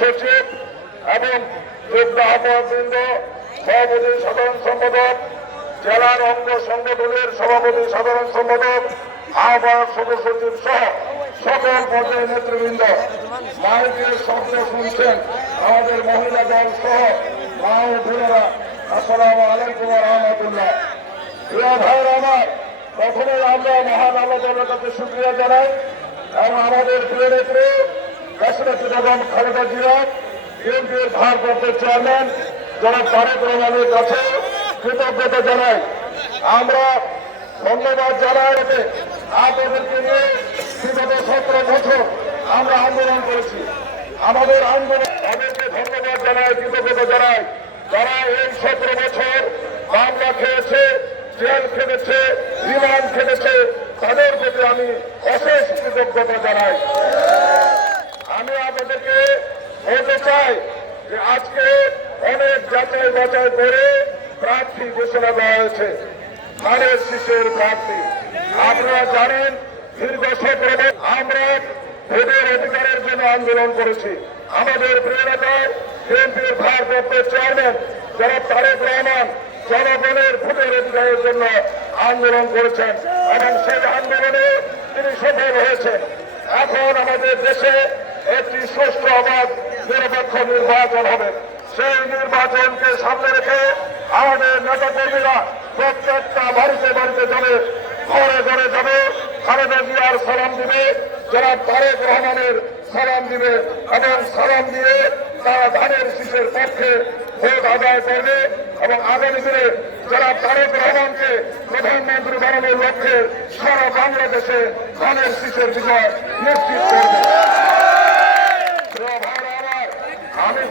সচিব এবং যোদ্ধা আহ্বায়কবৃন্দ, সভাপতি সাধারণ সম্পাদক, জেলার অঙ্গ সংগঠনের সভাপতি সাধারণ সম্পাদক, আহ্বায়ক সদস্য সচিব সহ সকল পর্যায়ের নেতৃবৃন্দ। মাইকের শব্দ শুনছেন আমাদের মহিলা দল সহ মা ও বোনেরা। আসসালামু আলাইকুম রহমতুল্লাহ। প্রিয় ভাইয়ের আমার প্রথমে আমরা মহান আল্লাহ কাছে শুক্রিয়া জানাই এবং আমাদের প্রিয় নেত্রী দেশনেত্রী বেগম খালেদা জিয়া, বিএনপির ভারপ্রাপ্ত চেয়ারম্যান যারা তারেক রহমানের কাছে কৃতজ্ঞতা জানাই। আমরা ধন্যবাদ জানাই এতে। আপনাদেরকে নিয়ে বিগত বছর আমরা আন্দোলন করেছি। আমাদের আন্দোলন তাদেরকে ধন্যবাদ জানাই, কৃতজ্ঞতা জানাই। যারা এই সতেরো বছর মামলা খেয়েছে, জেল খেটেছে, রিমান্ড খেটেছে, তাদের আমি অশেষ কৃতজ্ঞতা জানাই। আমি আপনাদেরকে বলতে চাই যে আজকে অনেক যাচাই বাছাই করে প্রার্থী ঘোষণা দেওয়া হয়েছে। ধানের শিশুর প্রার্থী। আপনারা জানেন, দীর্ঘ সতেরো আমরা ভোটের অধিকারের জন্য আন্দোলন করেছি। আমাদের প্রিয়তা বিএনপির ভারপ্রাপ্ত চেয়ারম্যান যারা তারেক রহমান জনগণের ভোটের অধিকারের জন্য আন্দোলন করেছেন এবং সেই আন্দোলনে তিনি সফল হয়েছেন। এখন আমাদের দেশে একটি সুষ্ঠু অবাধ নিরপেক্ষ নির্বাচন হবে। সেই নির্বাচনকে সামনে রেখে আমাদের নেতা কর্মীরা প্রত্যেকটা বাড়িতে বাড়িতে যাবে, ঘরে ঘরে যাবে। খালেদা জিয়ার সালাম দিবে যারা তারেক রহমানের সালাম দিবে এবং সালাম দিয়ে তারা ধানের শীষের পক্ষে ভোট আদায় করবে এবং আগামী দিনে যারা তারেক রহমানকে প্রধানমন্ত্রী বানানোর লক্ষ্যে সারা বাংলাদেশে ধানের শীষের বিজয় নিশ্চিত করবে।